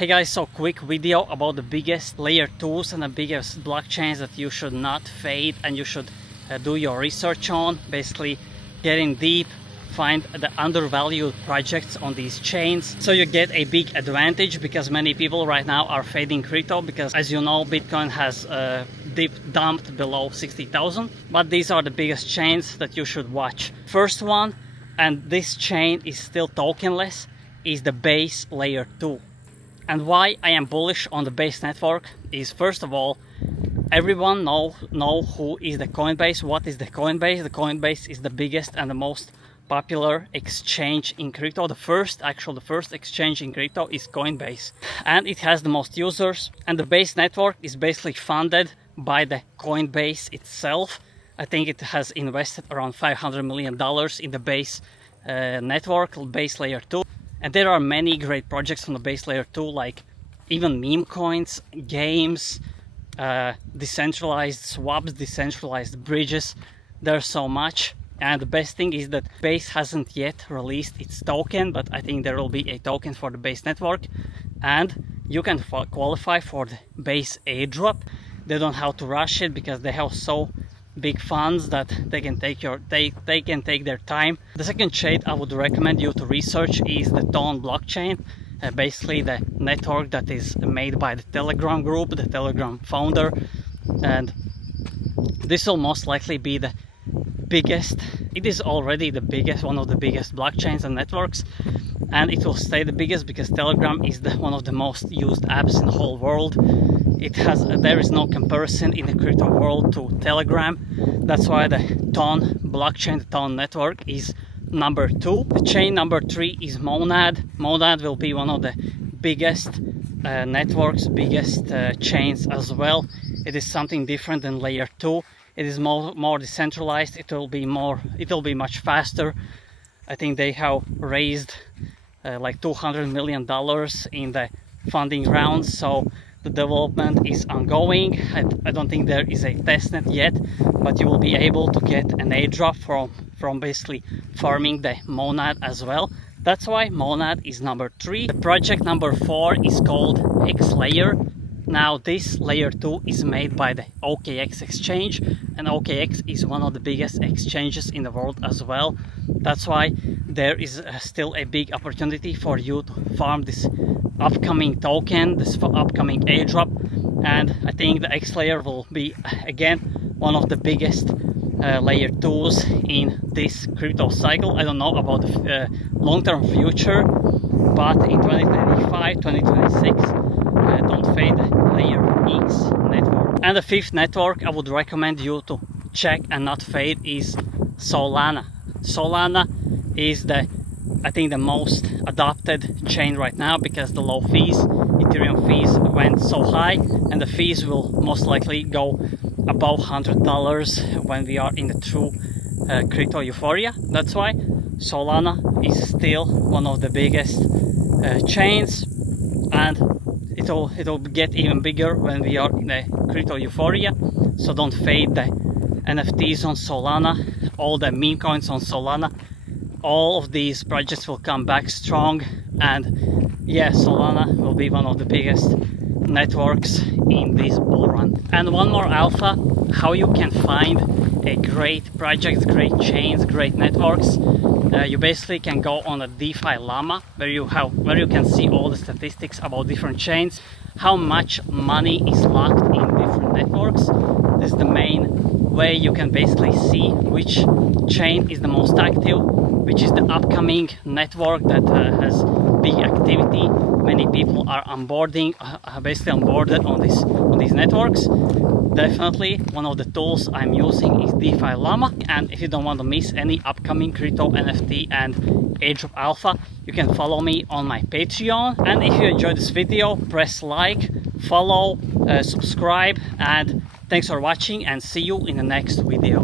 Hey guys, so quick video about the biggest layer 2s and the biggest blockchains that you should not fade and you should do your research on. Basically getting deep, find the undervalued projects on these chains so you get a big advantage, because many people right now are fading crypto because, as you know, Bitcoin has deep dumped below 60,000. But these are the biggest chains that you should watch. First one, and this chain is still tokenless, is the Base layer 2. And why I am bullish on the Base network is, first of all, everyone know who is the Coinbase. What is the Coinbase? The Coinbase is the biggest and the most popular exchange in crypto. The first exchange in crypto is Coinbase, and it has the most users. And the Base network is basically funded by the Coinbase itself. I think it has invested around $500 million in the Base network, Base layer 2. And there are many great projects on the Base layer 2, like even meme coins, games, decentralized swaps, decentralized bridges. There's so much. And the best thing is that Base hasn't yet released its token, but I think there will be a token for the Base network, and you can qualify for the Base airdrop. They don't have to rush it because they have so big funds that they can take their time. The second chain I would recommend you to research is the Ton blockchain, basically the network that is made by the Telegram group, the Telegram founder, and this will most likely be the biggest. It is already the biggest, one of the biggest blockchains and networks, and it will stay the biggest because Telegram is one of the most used apps in the whole world. There is no comparison in the crypto world to Telegram. That's why the Ton blockchain, the Ton network, is number 2. The chain number 3 is Monad. Monad will be one of the biggest networks, biggest chains as well. It is something different than layer 2. It is more decentralized. It will be much faster. I think they have raised like $200 million in the funding round, so the development is ongoing. I don't think there is a testnet yet, but you will be able to get an airdrop from basically farming the Monad as well. That's why Monad is number 3. The project number 4 is called XLayer. Now this layer 2 is made by the OKX exchange, and OKX is one of the biggest exchanges in the world as well. That's why there is still a big opportunity for you to farm this upcoming token, this upcoming airdrop. And I think the XLayer will be again one of the biggest layer 2s in this crypto cycle. I don't know about the long-term future, but in 2025, 2026, don't fade the layer X network. And the 5th network I would recommend you to check and not fade is Solana. Solana is I think the most adopted chain right now because the low fees. Ethereum fees went so high, and the fees will most likely go above $100 when we are in the true crypto euphoria. That's why Solana is still one of the biggest chains, and it'll get even bigger when we are in the crypto euphoria. So don't fade the NFTs on Solana, all the meme coins on Solana. All of these projects will come back strong, and yeah, Solana will be one of the biggest networks in this bull run. And one more alpha, how you can find a great project, great chains, great networks. You basically can go on a DeFi Llama where you can see all the statistics about different chains, how much money is locked in different networks. This is the main way you can basically see which chain is the most active, which is the upcoming network that has big activity. Many people are basically onboarded on these networks. Definitely one of the tools I'm using is DeFi Llama. And if you don't want to miss any upcoming crypto, NFT and airdrop alpha, you can follow me on my Patreon. And if you enjoyed this video, press like, follow, subscribe, and thanks for watching, and see you in the next video.